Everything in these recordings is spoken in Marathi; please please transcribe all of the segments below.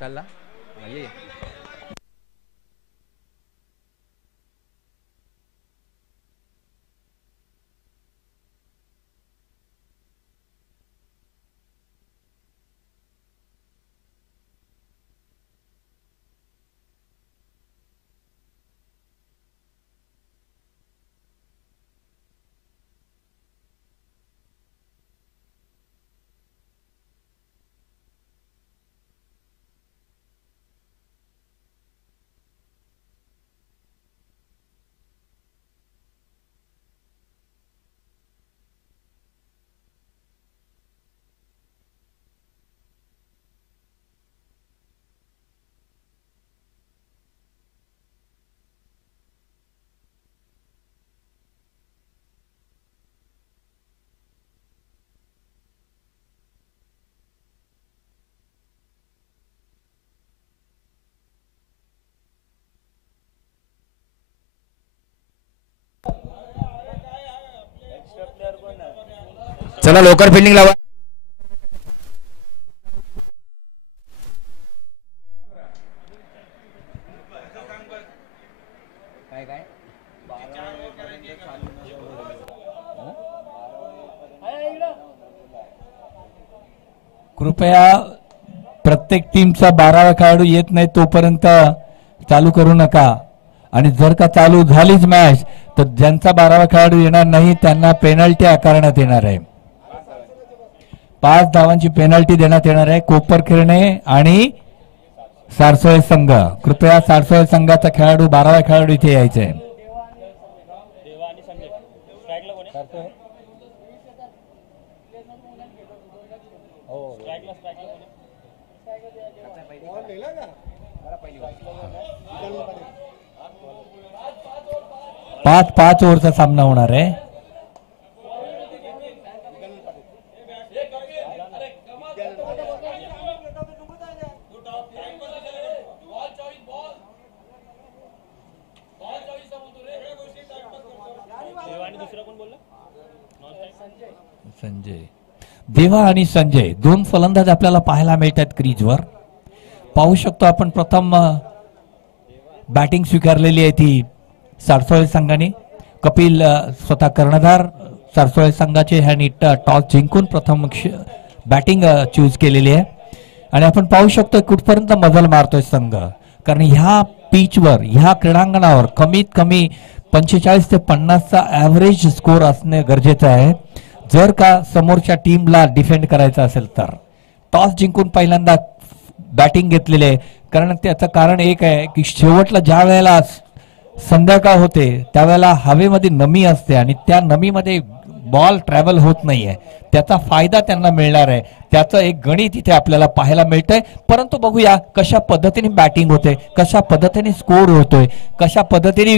चालला ये चला लवकर फिल्डिंग लावा. कृपया प्रत्येक टीमचा 12वा खेळाडू येत नाही तोपर्यंत चालू करू नका. आणि जर का चालू झालीच मॅच तर ज्यांचा 12वा खेळाडू येणार नाही त्यांना पेनल्टी आकारण्यात येणार आहे. 5 धावांची पेनल्टी देण्यात येणार आहे. कोपरखिरणे आणि सारसोळे संघ, कृपया सारसोळे संघाचा खेळाडू 12वा खेळाडू इथे यायचा आहे. पाच ओव्हरचा सामना होणार आहे. संजय देवा आणि संजय दोन फलंदाज आपल्याला पाहायला मिळतात क्रीजवर. पाहू शकतो आपण प्रथम बॅटिंग स्वीकारलेली आहे ती सारसोळे संघाने. कपिल स्वतः कर्णधार सारसोळे संघाचे ह्यांनी टॉस जिंकून प्रथम बॅटिंग चूज केलेली आहे. आणि आपण पाहू शकतो कुठपर्यंत मजल मारतोय संघ, कारण ह्या पिचवर ह्या क्रीडांगणावर कमीत कमी 45 ते 50चा ॲव्हरेज स्कोर असणे गरजेचं आहे जर का समोरच्या टीमला डिफेंड करायचं असेल तर. टॉस जिंकून पहिल्यांदा बॅटिंग घेतलेली आहे, कारण त्याचं कारण एक आहे की शेवटला ज्या वेळेला संध्याकाळ होते त्यावेळेला हवेमध्ये नमी असते आणि त्या नमीमध्ये बॉल ट्रॅव्हल होत नाहीये, त्याचा फायदा त्यांना मिळणार आहे. त्याचं एक गणित इथे आपल्याला पाहायला मिळतंय. परंतु बघूया कशा पद्धतीने बॅटिंग होते, कशा पद्धतीने स्कोर होतोय, कशा पद्धतीने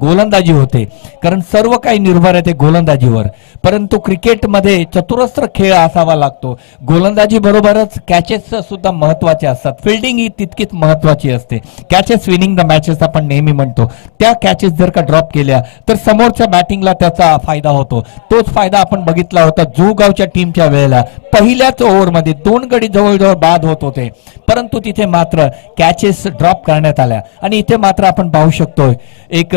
गोलंदाजी होते, कारण सर्व काही निर्भर आहे ते गोलंदाजीवर. परंतु क्रिकेटमध्ये चतुरस्र खेळ असावा लागतो. गोलंदाजी बरोबरच कॅचेस सुद्धा महत्वाचे असतात, फिल्डिंग ही तितकीच महत्वाची असते. कॅचेस विनिंग द मॅचेस आपण नेहमी म्हणतो. त्या कॅचेस जर का ड्रॉप केल्या तर समोरच्या बॅटिंगला त्याचा फायदा होतो. तोच फायदा आपण बघितला होता जुगावच्या टीमच्या वेळेला. पहिल्याच ओव्हरमध्ये 2 गडी जवळजवळ बाद होत होते, परंतु तिथे मात्र कॅचेस ड्रॉप करण्यात आल्या. आणि इथे मात्र आपण पाहू शकतो एक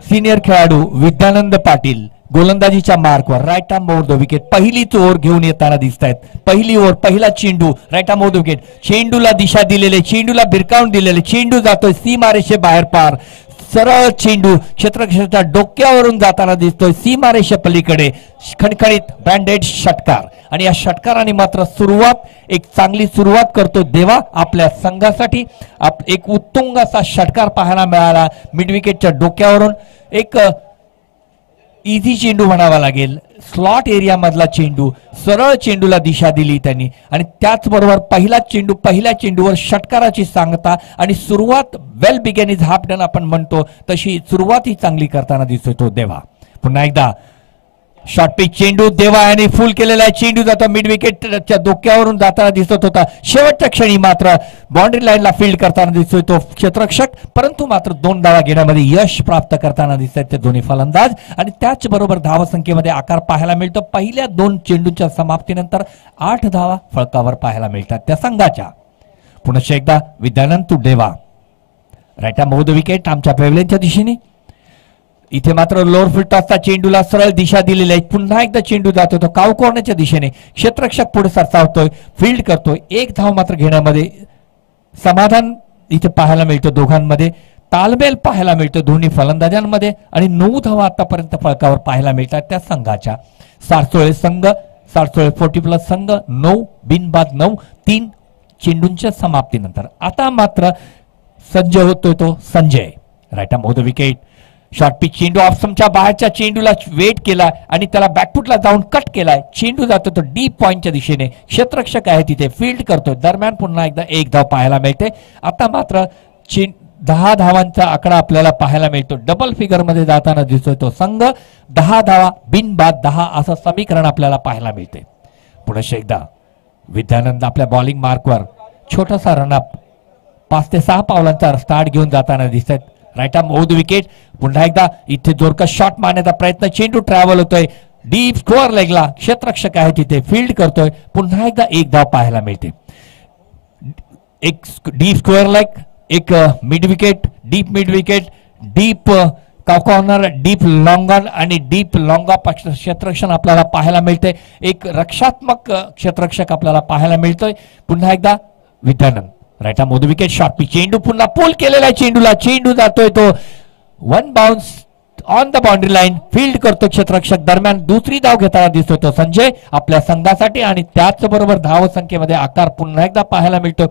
सिनियर खेळाडू विद्यानंद पाटील गोलंदाजीच्या मार्कवर right arm over the wicket पहिलीच ओव्हर घेऊन येताना दिसत आहेत. पहिली ओव्हर पहिला चेंडू right arm over the wicket, चेंडूला दिशा दिलेले, चेंडूला भिरकावून दिलेले, चेंडू जातोय सीमारेषे बाहेर पार. सरळ चेंडू क्षेत्ररक्षकाच्या डोक्यावरून जाताना दिसतोय सीमारेषे पलीकडे. खणखणीत ब्रँडेड षटकार आणि या षटकाराने मात्र एक चांगली सुरुवात करतो देवा आपल्या संघासाठी. एक उत्तुंग असा षटकार पाहायला मिळाला मिड विकेटच्या डोक्यावरून. एक इझी चेंडू म्हणावा लागेल, स्लॉट एरिया मधला चेंडू, सरळ चेंडूला दिशा दिली त्यांनी. आणि त्याचबरोबर पहिल्या चेंडूवर षटकाराची सांगता आणि सुरुवात वेल बिगेन इज हाफ डन आपण म्हणतो तशी सुरुवात ही चांगली करताना दिसतोय तो देवा. पुन्हा एकदा शॉर्ट पिच चेंडू देवा यांनी फुल केलेला आहे. चेंडू जातो मिड विकेटच्या डोक्यावरून जाताना दिसत होता. शेवटच्या क्षणी मात्र बाउंड्री लाईनला फील्ड करताना दिसतोय तो क्षेत्ररक्षक, परंतु मात्र 2 धावा घेण्यामध्ये यश प्राप्त करताना दिसत आहेत ते दोन्ही फलंदाज. आणि त्याचबरोबर धावसंख्येमध्ये आकार पाहायला मिळतो. पहिल्या 2 चेंडूंच्या समाप्तीनंतर 8 धावा फळकावर पाहायला मिळतात त्या संघाच्या. पुनश्च एकदा Vidyanand to Deva. Right arm over the wicket आमच्या पॅव्हलियनच्या दिशेने. इथे मात्र लोअर फुल टॉसचा चेंडूला सरळ दिशा दिलेली आहे. पुन्हा एकदा चेंडू जातो तो काव कॉर्नरच्या दिशेने. क्षेत्ररक्षक पुढे सरसावतोय, फील्ड करतोय. एक धाव मात्र घेण्यामध्ये समाधान इथे पाहायला मिळतं. दोघांमध्ये तालमेल पाहायला मिळतो दोन्ही फलंदाजांमध्ये आणि 9 धावा आतापर्यंत फळकावर पाहायला मिळतात त्या संघाच्या. सारसोळे संघ, सारसोळे 40+ संघ 9 बिनबाद 9 3 चेंडूंच्या समाप्तीनंतर. आता मात्र सज्ज होतोय तो Sanjay. Right arm over the wicket. Short pitch चेंडू ऑफ स्टंपच्या बाहेरच्या चेंडूला वेट केला आणि त्याला बॅकफुटला जाऊन कट केलाय. चेंडू जातो तो डीप पॉइंटच्या दिशेने. क्षेत्ररक्षक आहे तिथे फील्ड करतोय. दरम्यान पुन्हा एकदा एक धाव पाहायला मिळते. आता मात्र 10 धावांचा आकडा आपल्याला पाहायला मिळतो. डबल फिगर मध्ये जाताना दिसतोय तो संघ. 10 धावा बिनबाद 10 असं समीकरण आपल्याला पाहायला मिळते. पुढे एकदा विद्यानंद आपल्या बॉलिंग मार्कवर छोटासा रनअप 5 ते 6 पावलांचा स्टार्ट घेऊन जाताना दिसत आहेत. Right arm over the wicket. पुन्हा एकदा इथे जोरकस शॉट मारण्याचा प्रयत्न. चेंडू ट्रॅव्हल होतोय डीप स्कोअर लेगला. क्षेत्ररक्षक आहे तिथे फील्ड करतोय. पुन्हा एकदा एक धाव पाहायला मिळते. एक डीप स्कोअर लेग, एक mid wicket, deep mid wicket, deep corner, deep long on आणि डीप लॉंग ऑफ क्षेत्ररक्षण आपल्याला पाहायला मिळते. एक रक्षात्मक क्षेत्ररक्षक आपल्याला पाहायला मिळतोय. पुन्हा एकदा Vidyanand. Right arm over the wicket. Short pitch चेंडू पुन्हा पुल केलेला चेंडूला. चेंडू जातोय तो 1 bounce on the boundary line. Field करतो क्षेत्ररक्षक. दरम्यान दुसरी धाव घेताना दिसतो तो संजय आपल्या संघासाठी आणि त्याचबरोबर धावसंख्येमध्ये आकार पुन्हा एकदा पाहायला मिळतो.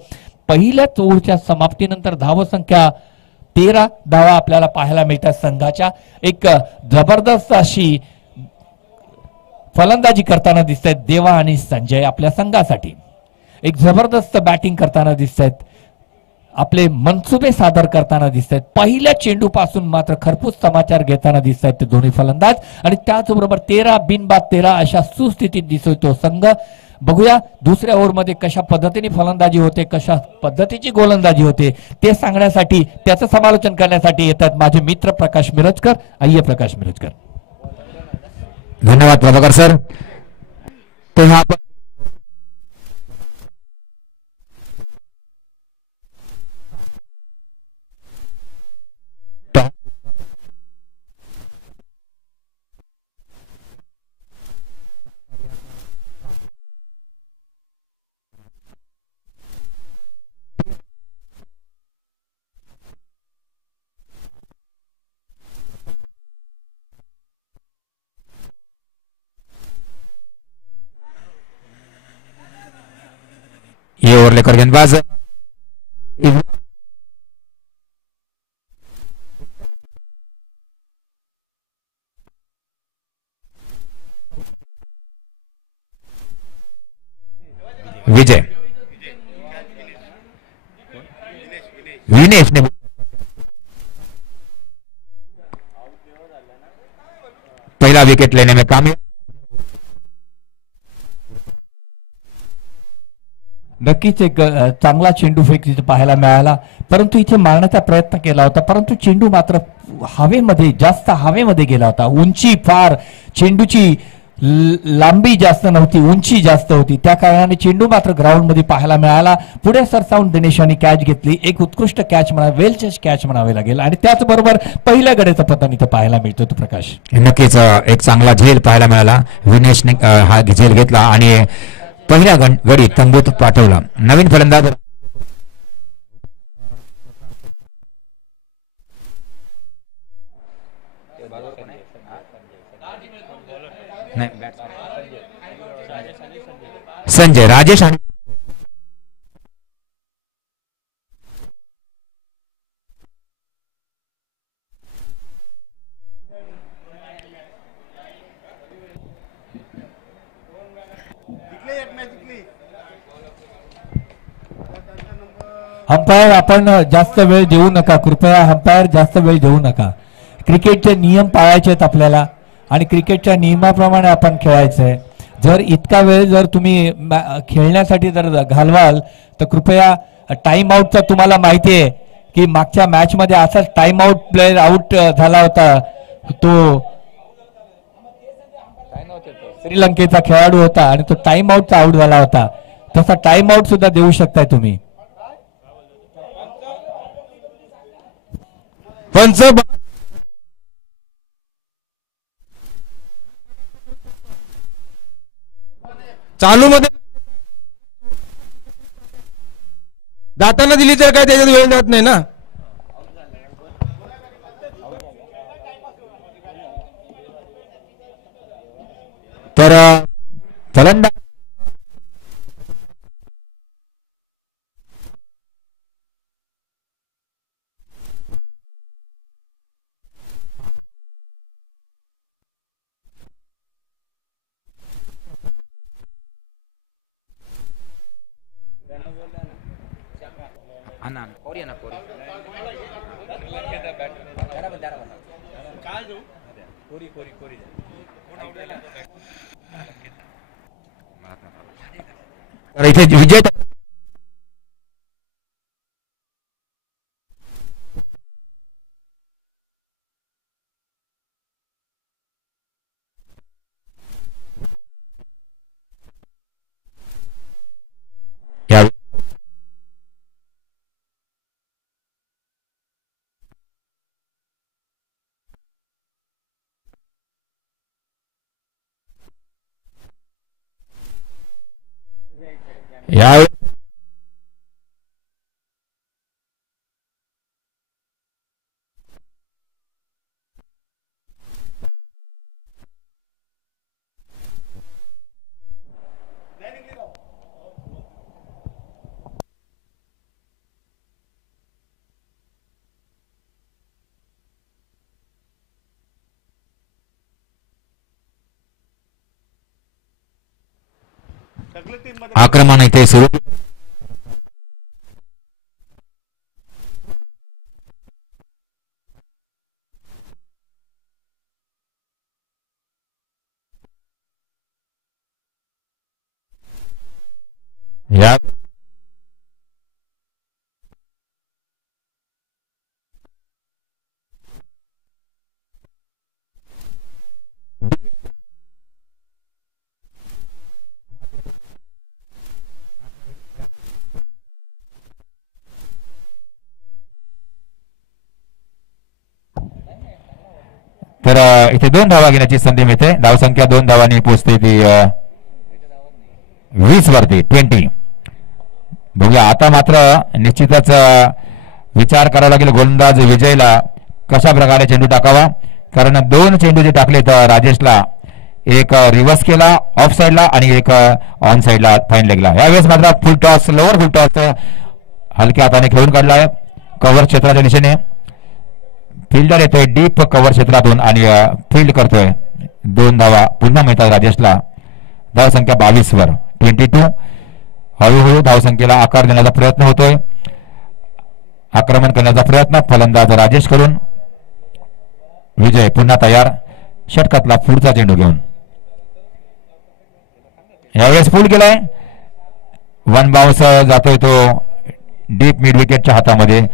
पहिल्याच ओव्हरच्या समाप्तीनंतर धावसंख्या 13 धावा आपल्याला पाहायला मिळतात संघाच्या. एक जबरदस्त अशी फलंदाजी करताना दिसत आहेत देवा आणि संजय आपल्या संघासाठी. एक जबरदस्त बॅटिंग करताना दिसत आहेत. आपले मनसुबे सादर करताना दिसत आहेत. पहिल्या चेंडू पासून मात्र खरपूस समाचार घेताना दिसत आहेत ते दोन्ही फलंदाज आणि त्याचबरोबर 13 बिनबाद 13 अशा सुस्थितीत दिसतोय तो संघ. बघूया दुसऱ्या ओव्हरमध्ये कशा पद्धतीने फलंदाजी होते, कशा पद्धतीची गोलंदाजी होते ते सांगण्यासाठी, त्याचं समालोचन करण्यासाठी येतात माझे मित्र प्रकाश मिरजकर. आइए प्रकाश मिरजकर. धन्यवाद प्रभाकर सर. तो यहाँ पर ये ओवर लेकर गेंदबाज विजय विनेश ने पहला विकेट लेने में कामयाब. नक्कीच एक चांगला चेंडू फेक तिथे पाहायला मिळाला, परंतु इथे मारण्याचा प्रयत्न केला होता, परंतु चेंडू मात्र हवेमध्ये जास्त हवेमध्ये गेला होता. उंची फार, चेंडूची लांबी जास्त नव्हती, उंची जास्त होती, त्या कारणाने चेंडू मात्र ग्राउंड मध्ये पाहायला मिळाला. पुढे सरसावून दिनेश यांनी कॅच घेतली. एक उत्कृष्ट कॅच म्हणावे, वेल चेस कॅच म्हणावे लागेल आणि त्याचबरोबर पहिल्या गड्याचं पतन इथे पाहायला मिळतो. तो प्रकाश नक्कीच एक चांगला झेल पाहायला मिळाला. विनेशने हा झेल घेतला आणि पहिल्या गडी तंबूत पाठवला. नवीन फलंदाज संजय राजेश आणि अंपायर आपण जास्त वेळ देऊ नका, कृपया अंपायर जास्त वेळ देऊ नका. क्रिकेटचे नियम पाळायचे आहेत आपल्याला आणि क्रिकेटच्या नियमाप्रमाणे आपण खेळायचंय. जर इतका वेळ जर तुम्ही खेळण्यासाठी जर घालवाल तर कृपया टाइम आउटचा तुम्हाला माहिती आहे की मागच्या मॅच मध्ये असाच टाइम आउट प्लेयर आउट झाला होता. तो श्रीलंकेचा खेळाडू होता आणि तो टाइम आउटचा आउट झाला होता. तसा टाइम आउट सुद्धा देऊ शकताय तुम्ही. पंच चालू मध्ये जाताना दिली तर काय त्याच्यात वेळ जात नाही ना. तर फलंदाज तर इथे विजय या या आक्रमण इथे सुरू. या तर इथे 2 धावा घेण्याची संधी मिळते. धावसंख्या 2 धावांनी पोहोचते ती 20 वरती 20. बघूया आता मात्र निश्चितच विचार करावा लागेल गोलंदाज विजयला कशा प्रकारे चेंडू टाकावा, कारण 2 चेंडू जे टाकले तर राजेशला एक रिव्हर्स केला ऑफ साईडला आणि एक ऑन साईडला फाईन लेगला. यावेळेस मात्र फुल टॉस लोअर फुल टॉस हलक्या हाताने खेळून काढला आहे कव्हर क्षेत्राच्या दिशेने. फिल्डर येतोय डीप कव्हर क्षेत्रातून आणि फील्ड करतोय. 2 धावा पुन्हा मिळतात राजेशला. धावसंख्या 22 वर 22. हळूहळू धावसंख्येला आकार देण्याचा प्रयत्न होतोय. आक्रमण करण्याचा प्रयत्न फलंदाज राजेश करून. विजय पुन्हा तयार षटकातला पुढचा चेंडू घेऊन. यावेळेस फुल केलाय. 1 बाउन्स जातोय तो डीप मिड विकेटच्या हातामध्ये.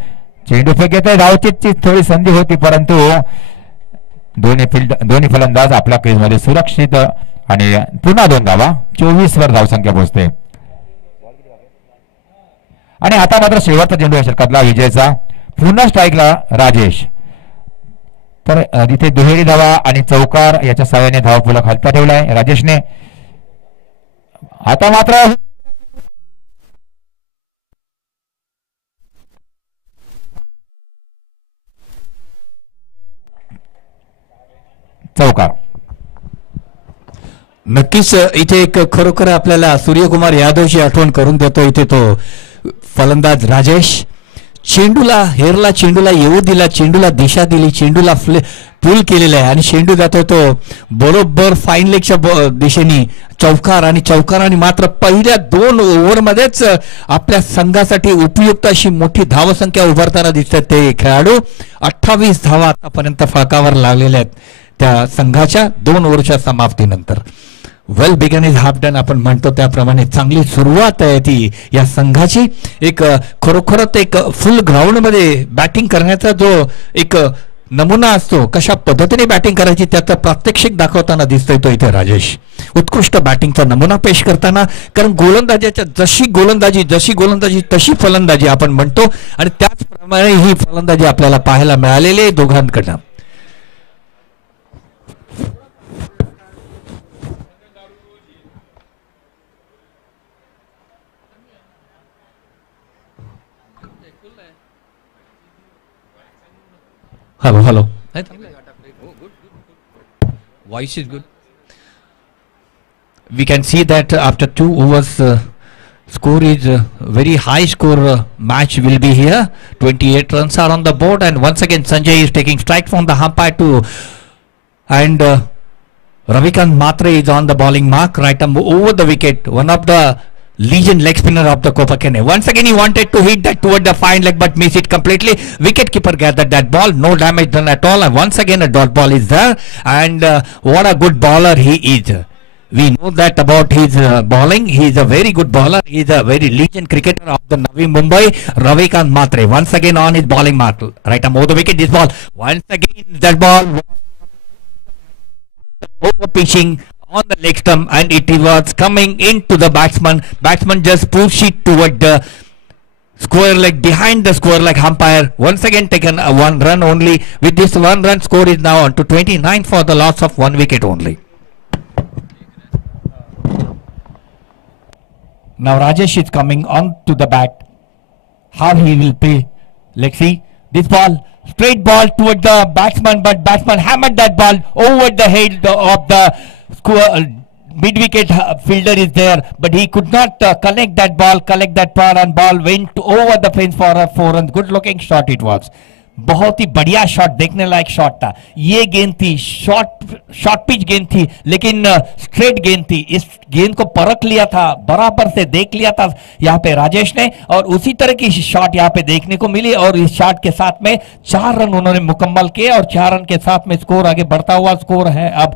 चेंडू फेक येतोय. धावचीची थोडी संधी होती परंतु दोन्ही फलंदाज आपल्या क्रीजमध्ये सुरक्षित आणि पुन्हा 2 धावा 24 वर धावसंख्या पोहोचते. आणि आता मात्र शेवटचा चेंडू या षटकातला विजयचा. पुन्हा स्ट्राईकला राजेश. तर इथे दुहेरी धावा आणि चौकार याच्या सहाय्याने धावफलक हलता ठेवलाय राजेशने. आता मात्र चौकार. नक्कीच इथे एक खरोखर आपल्याला सूर्यकुमार यादवची आठवण करून देतो इथे तो फलंदाज राजेश. चेंडूला हेरला, चेंडूला येऊ दिला, चेंडूला दिशा दिली, चेंडूला पूल केलेला आहे आणि चेंडू जातो तो बरोबर फाईन लेगच्या दिशेने चौकार. आणि चौकाराने मात्र पहिल्या 2 ओव्हरमध्येच आपल्या संघासाठी उपयुक्त अशी मोठी धावसंख्या उभारताना दिसतात ते खेळाडू. 28 धावा आतापर्यंत फलकावर लागलेल्या आहेत त्या संघाच्या 2 ओव्हरच्या समाप्तीनंतर. Well begun is half done आपण म्हणतो त्याप्रमाणे चांगली सुरुवात आहे ती या संघाची. एक खरोखरच एक फुल ग्राउंड मध्ये बॅटिंग करण्याचा जो एक नमुना असतो कशा पद्धतीने बॅटिंग करायची त्याचं प्रात्यक्षिक दाखवताना दिसतोय तो इथे राजेश. उत्कृष्ट बॅटिंगचा नमुना पेश करताना, कारण गोलंदाजाच्या जशी गोलंदाजी तशी फलंदाजी आपण म्हणतो आणि त्याचप्रमाणे ही फलंदाजी आपल्याला पाहायला मिळालेली आहे दोघांकडनं. Hello. Voice is good. We can see that after 2 overs, score is very high score match will be here. 28 runs are on the board, and once again Sanjay is taking strike from the umpire and Ravikant Matre is on the bowling mark right over the wicket. One of the Legion leg spinner of the Kopakene. Once again he wanted to hit that toward the fine leg but missed it completely. Wicket keeper gathered that ball. No damage done at all. And once again a dot ball is there. And what a good bowler he is. We know that about his bowling. He is a very good bowler. He is a very legend cricketer of the Navi Mumbai. Ravikant Matre. Once again on his bowling mark. Right over the wicket this ball. Once again that ball over pitching on the leg stump and it was coming into the batsman just pushed it toward the square leg, behind the square leg umpire. Once again taken a 1 run only. With this 1 run score is now on to 29 for the loss of 1 wicket only. Now Rajesh is coming on to the bat. How he will play, let's see. This ball, straight ball toward the batsman, but batsman hammered that ball over the head of the mid-wicket fielder is there, but he could not collect that ball, and ball went over the fence for a 4 runs. Good looking shot it was. बहुत ही बढ़िया शॉट, देखने लायक शॉट था. ये गेंद थी शॉर्ट पिच गेंद थी, लेकिन स्ट्रेट गेंद थी. इस गेंद को परख लिया था, बराबर से देख लिया था यहाँ पे राजेश ने, और उसी तरह की शॉट यहाँ पे देखने को मिली. और इस शॉट के साथ में 4 रन उन्होंने मुकम्मल किए और 4 रन के साथ में स्कोर आगे बढ़ता हुआ स्कोर है अब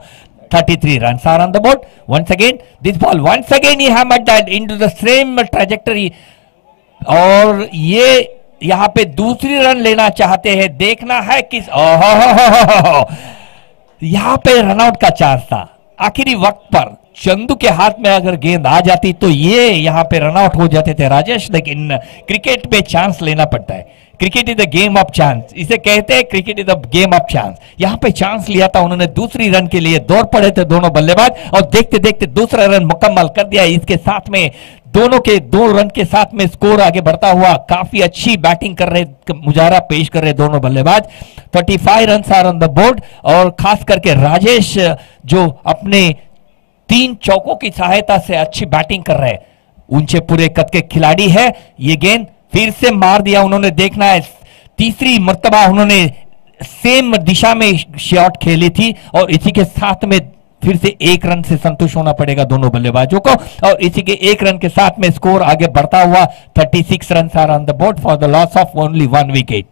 33 runs are on the board. Once again this ball, once again he hammered that into the same trajectory. और ये यहाँ पे दूसरी रन लेना चाहते हैं. देखना है किस यहाँ पे रनआउट का चांस था आखिरी वक्त पर. चंदू के हाथ में अगर गेंद आ जाती तो ये यहाँ पे रनआउट हो जाते थे राजेश, लेकिन क्रिकेट में चांस लेना पड़ता है. Cricket is the game of chance, इसे कहते हैं cricket is the game of chance. यहाँ पे चांस लिया था उन्होंने, दूसरी रन के लिए दौड़ पड़े थे दोनों बल्लेबाज और देखते देखते दूसरा रन मुकम्मल कर दिया. इसके साथ में दोनों के 2 रन के साथ में स्कोर आगे बढ़ता हुआ. काफी अच्छी बैटिंग कर रहे, मुजाहरा पेश कर रहे दोनों बल्लेबाज. 35 run are on the board. और खास करके राजेश जो अपने 3 चौकों की सहायता से अच्छी बैटिंग कर रहे, ऊंचे पूरे कद के खिलाड़ी है. ये गेंद फिर से मार दिया उन्होंने. देखना है तीसरी मर्तबा उन्होंने सेम दिशा में शॉट खेली थी और इसी के साथ में फिर से 1 रन से संतुष्ट होना पड़ेगा दोनों बल्लेबाजों को. और इसी के 1 रन के साथ में स्कोर आगे बढ़ता हुआ 36 run are on the board for the loss of only 1 wicket.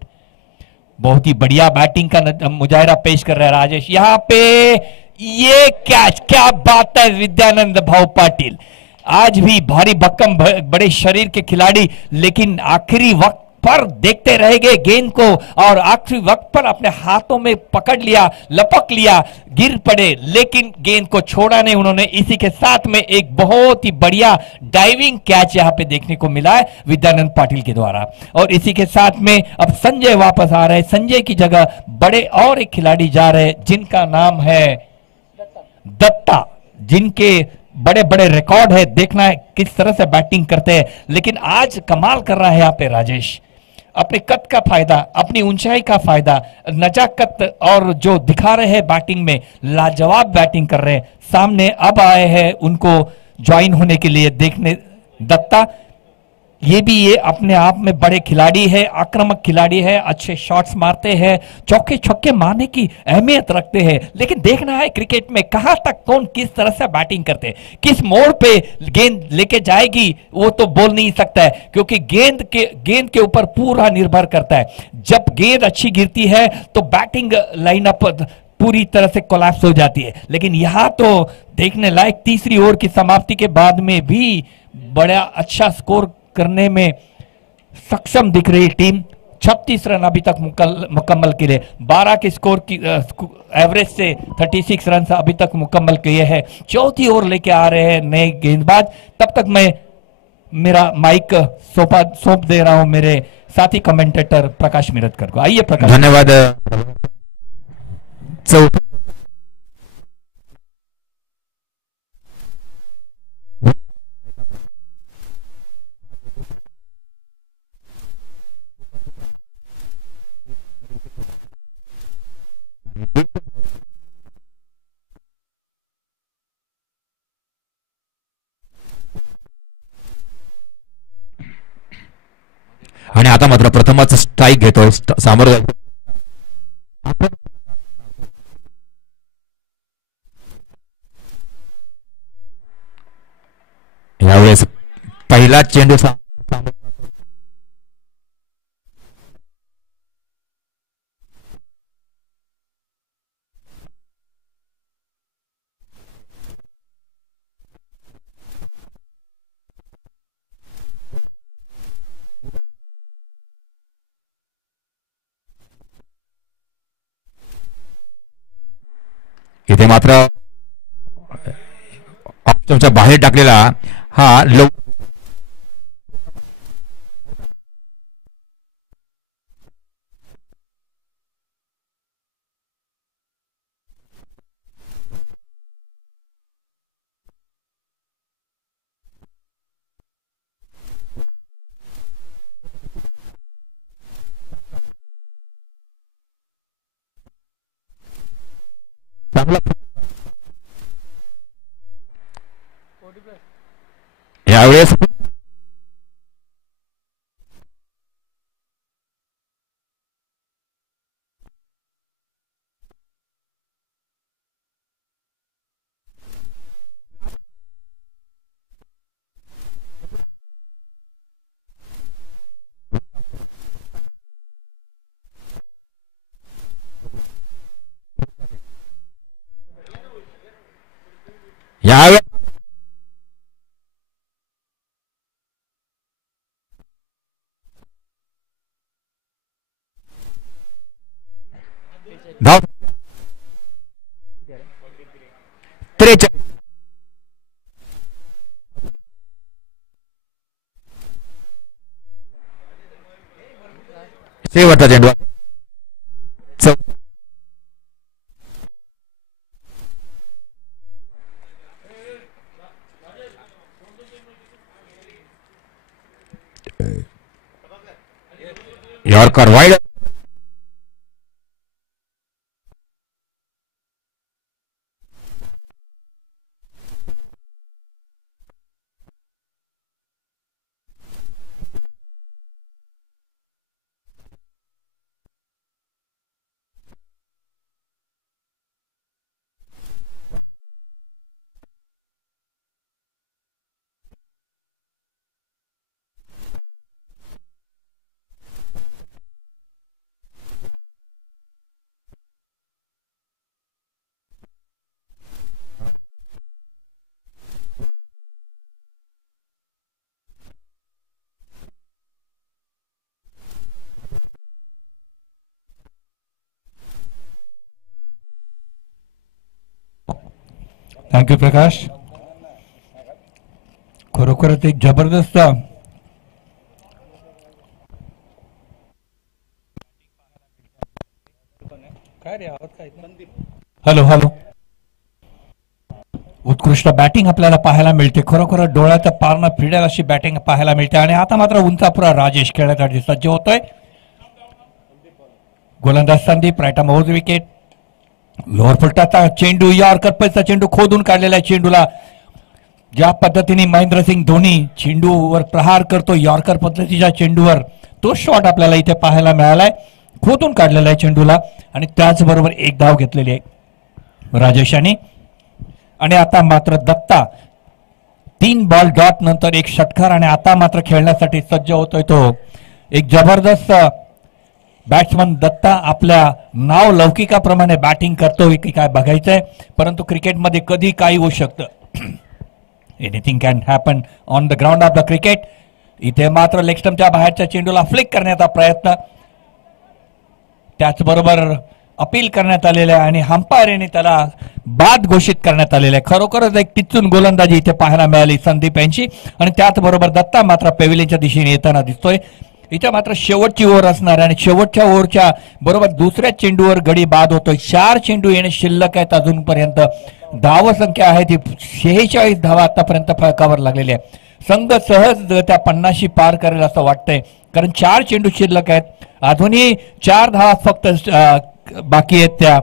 बहुत ही बढ़िया बैटिंग का मुजाहिरा पेश कर रहे हैं राजेश. यहाँ पे ये कैच, क्या बात है विद्यानंद भाऊ पाटिल. आज भी भारी भक्कम बड़े शरीर के खिलाड़ी, लेकिन आखिरी वक्त पर देखते रहेंगे गेंद को और आखिरी वक्त पर अपने हाथों में पकड़ लिया, लपक लिया, गिर पड़े, लेकिन गेंद को छोड़ा नहीं उन्होंने. इसी के साथ में एक बहुत ही बढ़िया डाइविंग कैच यहां पे देखने को मिला है विद्यानंद पाटिल के द्वारा. और इसी के साथ में अब संजय वापस आ रहे हैं. संजय की जगह बड़े और एक खिलाड़ी जा रहे हैं जिनका नाम है दत्ता, जिनके बड़े बड़े रिकॉर्ड है. देखना है किस तरह से बैटिंग करते हैं, लेकिन आज कमाल कर रहा है यहाँ पे राजेश. अपने कद का फायदा, अपनी ऊंचाई का फायदा, नजाकत और जो दिखा रहे हैं बैटिंग में, लाजवाब बैटिंग कर रहे हैं. सामने अब आए हैं उनको ज्वाइन होने के लिए देखने दत्ता. ये अपने आप में बड़े खिलाड़ी है, आक्रामक खिलाड़ी है, अच्छे शॉट्स मारते हैं, चौके छक्के मारने की अहमियत रखते हैं. लेकिन देखना है क्रिकेट में कहां तक कौन किस तरह से बैटिंग करते हैं, किस मोड़ पे गेंद लेके जाएगी वो तो बोल नहीं सकता है, क्योंकि गेंद के ऊपर पूरा निर्भर करता है. जब गेंद अच्छी गिरती है तो बैटिंग लाइनअप पूरी तरह से कोलैप्स हो जाती है. लेकिन यहां तो देखने लायक तीसरी ओवर की समाप्ति के बाद में भी बड़ा अच्छा स्कोर करने में सक्षम दिख रही टीम. 36 रन अभी तक मुकम्मल किए, 12 के स्कोर की एवरेज से 36 रन अभी तक मुकम्मल किए हैं। चौथी ओवर लेके आ रहे हैं नए गेंदबाज। तब तक मैं मेरा माइक सौंप दे रहा हूं मेरे साथी कमेंटेटर प्रकाश मिरतकर को। आइए प्रकाश। धन्यवाद। आणि आता मात्र प्रथमच स्ट्राईक घेतोय सामोरं यावेळेस पहिला चेंडू इथे मात्र ऑप्शनच्या बाहेर टाकलेला हा लो यावेळेस धाव 43 शेवटचा चेंडू यॉर्कर वाइड थँक्यू प्रकाश. खरोखरच एक जबरदस्त हॅलो हॅलो उत्कृष्ट बॅटिंग आपल्याला पाहायला मिळते. खरोखर डोळ्याच्या पारणं फिरेल अशी बॅटिंग पाहायला मिळते. आणि आता मात्र उंचापुरा राजेश खेळण्यासाठी सज्ज होतोय. गोलंदाज संदीप राईट मोज विकेट. लोअर फुलटाचा चेंडू यॉर्कर पैसा चेंडू खोदून काढलेल्या चेंडूला ज्या पद्धतीने महेंद्रसिंग धोनी चेंडूवर प्रहार करतो यॉर्कर पद्धतीच्या चेंडूवर तो शॉट आपल्याला इथे पाहायला मिळालाय. खोदून काढलेला आहे चेंडूला आणि त्याचबरोबर एक धाव घेतलेली आहे राजेशाने. आणि आता मात्र दत्ता 3 बॉल डॉट नंतर एक षटकार आणि आता मात्र खेळण्यासाठी सज्ज होतोय तो एक जबरदस्त बॅट्समन दत्ता. आपल्या नाव लौकिकाप्रमाणे बॅटिंग करतोय की काय बघायचंय. परंतु क्रिकेटमध्ये कधी काही होऊ शकतं. Anything can happen on the ground of the cricket. इथे मात्र लेग स्टंपच्या बाहेरच्या चेंडूला फ्लिक करण्याचा प्रयत्न त्याचबरोबर अपील करण्यात आलेलं आहे आणि अंपायरने त्याला बाद घोषित करण्यात आलेलं आहे. खरोखरच एक टिचून गोलंदाजी इथे पाहायला मिळाली संदीप यांची. आणि त्याचबरोबर दत्ता मात्र पेव्हिलियनच्या दिशेने येताना दिसतोय. इथे मात्र शेवटची ओव्हर असणार आहे आणि शेवटच्या ओव्हरच्या बरोबर दुसऱ्या चेंडूवर गडी बाद होतोय. 4 चेंडू येणे शिल्लक आहेत अजूनपर्यंत. धाव संख्या आहे ती 46 धावा आतापर्यंत फळकावर लागलेली आहे. संघ सहज त्या 50 पार करेल असं वाटतंय, कारण 4 चेंडू शिल्लक आहेत. अजूनही 4 धावा फक्त बाकी आहेत त्या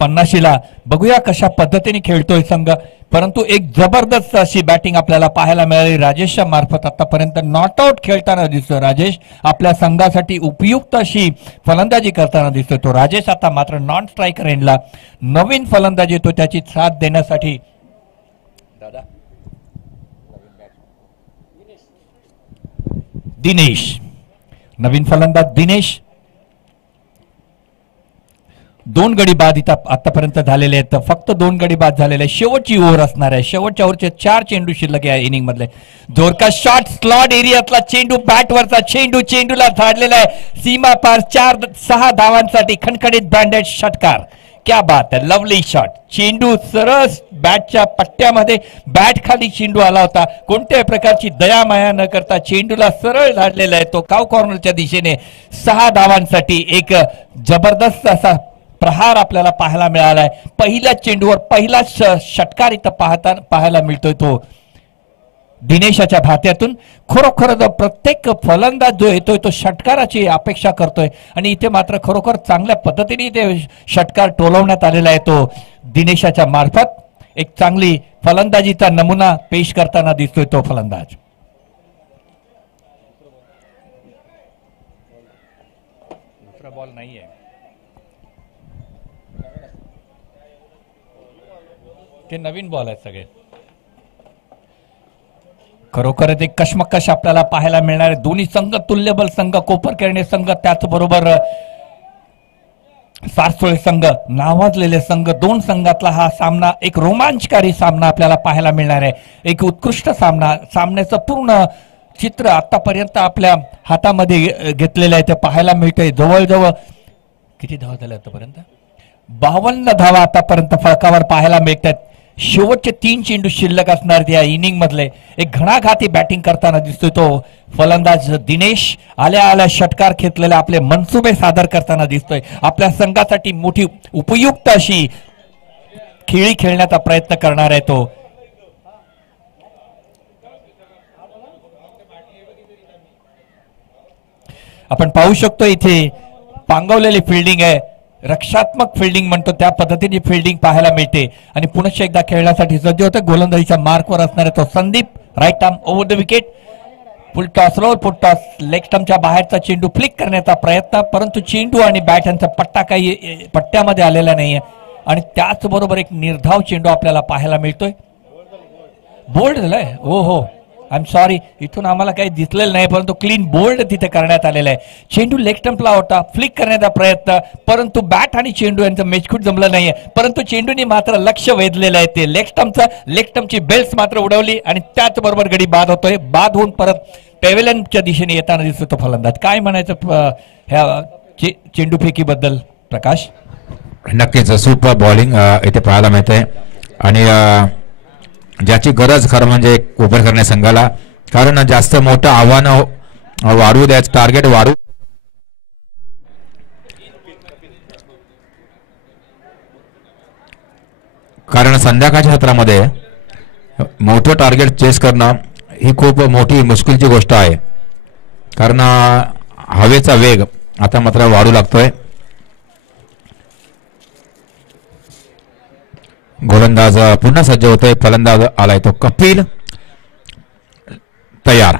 50ला. बघूया कशा पद्धतीने खेळतोय संघ. परंतु एक जबरदस्त अशी बॅटिंग आपल्याला पाहायला मिळाली राजेशच्या मार्फत. आतापर्यंत नॉट आउट खेळताना दिसतोय राजेश. आपल्या संघासाठी उपयुक्त अशी फलंदाजी करताना दिसतोय तो राजेश. आता मात्र नॉन स्ट्रायकर एंडला नवीन फलंदाजी येतो त्याची साथ देण्यासाठी. दादा दिनेश, नवीन फलंदाज दिनेश. 2 गडी बाद इथं आतापर्यंत झालेले आहेत. फक्त 2 गडी बाद झालेले आहे. शेवटची ओव्हर असणार आहे. शेवटच्या ओव्हरचे 4 चेंडू शिल्लक आहे इनिंग मधले. जोरका शॉट स्लॉट एरियातला चेंडू, बॅटवरचा चेंडू, चेंडूला झाडलेला आहे सीमा पार. 4-6 धावांसाठी खणखणीत ब्रँडेड षटकार. क्या बात आहे, लवली शॉट. चेंडू सरळ बॅटच्या पट्ट्यामध्ये, बॅट खाली चेंडू आला होता. कोणत्याही प्रकारची दयामाया न करता चेंडूला सरळ झाडलेला आहे तो काव कॉर्नरच्या दिशेने. 6 धावांसाठी एक जबरदस्त असा प्रहार आपल्याला पाहायला मिळालाय. पहिल्या चेंडूवर पहिला षटकार इथं पाहायला मिळतोय तो दिनेशाच्या भात्यातून. खरोखर प्रत्येक फलंदाज जो येतोय तो षटकाराची अपेक्षा करतोय आणि इथे मात्र खरोखर चांगल्या पद्धतीने ते षटकार टोलवण्यात आलेला आहे तो दिनेशाच्या मार्फत. एक चांगली फलंदाजीचा नमुना पेश करताना दिसतोय तो फलंदाज. दुसरा बॉल नाहीये. ते नवीन बॉल आहेत सगळे. खरोखरच एक कशमकश आपल्याला पाहायला मिळणार आहे. दोन्ही संघ तुल्यबल संघ, कोपरखेरणे संघ त्याचबरोबर सारसोळे संघ नावाजलेले संघ. 2 संघातला हा सामना एक रोमांचकारी सामना आपल्याला पाहायला मिळणार आहे. एक उत्कृष्ट सामना. सामन्याचं पूर्ण चित्र आतापर्यंत आपल्या हातामध्ये घेतलेलं आहे ते पाहायला मिळतंय. जवळजवळ किती धावा झाल्या आतापर्यंत? 52 धावा आतापर्यंत फळकावर पाहायला मिळतात. शेवटचे 3 चेंडू शिल्लक असणार त्या इनिंग मधले. एक घणाघाती बॅटिंग करताना दिसतोय तो फलंदाज दिनेश. आल्या आल्या षटकार घेतलेले आपले मनसुबे सादर करताना दिसतोय. आपल्या संघासाठी मोठी उपयुक्त अशी खेळी खेळण्याचा प्रयत्न करणार आहे तो. आपण पाहू शकतो इथे पांगवलेली फिल्डिंग आहे. रक्षात्मक फिल्डिंग म्हणतो त्या पद्धतीने फिल्डिंग पाहायला मिळते. आणि पुनश्च एकदा खेळण्यासाठी सज्ज होतं. गोलंदाजीच्या मार्कवर असणारे तो Sandeep. Right arm over the wicket. Full toss, roll full toss. Leg स्टंपच्या बाहेरचा चेंडू फ्लिक करण्याचा प्रयत्न, परंतु चेंडू आणि बॅट यांचा पट्टा काही पट्ट्यामध्ये आलेला नाहीये. आणि त्याचबरोबर एक निर्धाव चेंडू आपल्याला पाहायला मिळतोय. बोल्ड झालाय. हो हो, आय एम सॉरी, इथून आम्हाला काही दिसलेलं नाही, परंतु क्लीन बोल्ड तिथे करण्यात आलेला आहे. चेंडू लेग स्टंपला होता, फ्लिक करण्याचा प्रयत्न, परंतु बॅट आणि चेंडू यांचं मॅचखूट जमलं नाहीये. परंतु चेंडूने मात्र लक्ष वेधलेलं आहे ते लेग स्टंपची बेल्ट मात्र उडवली आणि त्याचबरोबर गडी बाद होतोय. बाद होऊन परत पेव्हिलियनच्या दिशेने येताना दिसतो तो फलंदाज. काय म्हणायचं ह्या चेंडू फेकीबद्दल प्रकाश? नक्कीच सुपर बॉलिंग इथे पाहायला मिळते आणि ज्याची गरज खरं म्हणजे कोपरखेरणे संघाला, कारण जास्त मोठं आव्हान वाढवू द्यायचं, टार्गेट वाढवू, कारण संध्याकाळच्या सत्रामध्ये मोठं टार्गेट चेस करणं ही खूप मोठी मुश्किलची गोष्ट आहे. कारण हवेचा वेग आता मात्र वाढू लागतोय. गोलंदाज पुन्हा सज्ज होतोय. फलंदाज आलाय तो कपिल. तयार.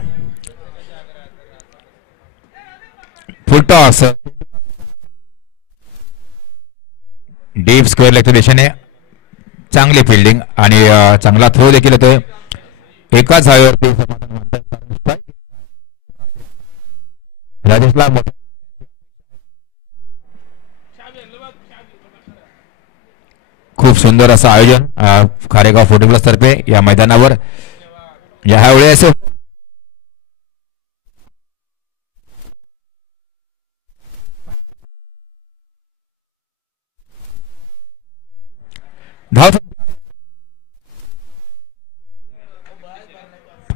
फुलटॉस डीप स्क्वेअर लेगच्या दिशेने. चांगली फिल्डिंग आणि चांगला थ्रो देखील येतोय. एकाच हवेवरती राजेशला खूप सुंदर असं आयोजन खारेगाव फोटोग्राफ तर्फे या मैदानावर यावेळी असे धाव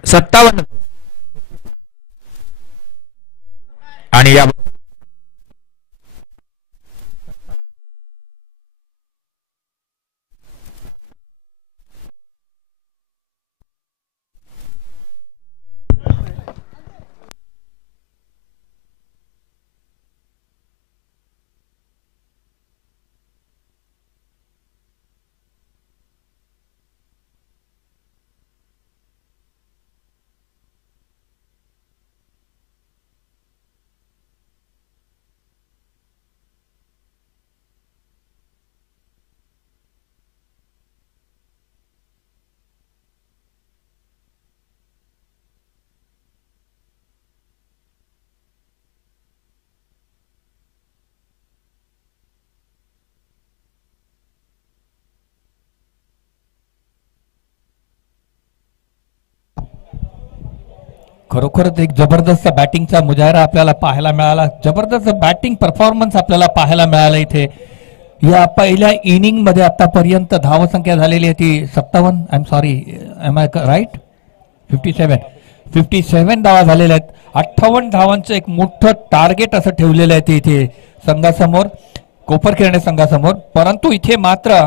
57 आणि या खरोखरच एक जबरदस्त बॅटिंगचा मुजाहिरा आपल्याला पाहायला मिळाला. जबरदस्त बॅटिंग परफॉर्मन्स आपल्याला पाहायला मिळाला इथे. या पहिल्या इनिंग मध्ये आतापर्यंत धावसंख्या झालेली आहे ती 57. I am sorry, am I right? 57 धावा झालेल्या आहेत. 58 धावांचं एक मोठं टार्गेट असं ठेवलेलं आहे ते इथे संघासमोर, कोपरखिरणे संघासमोर. परंतु इथे मात्र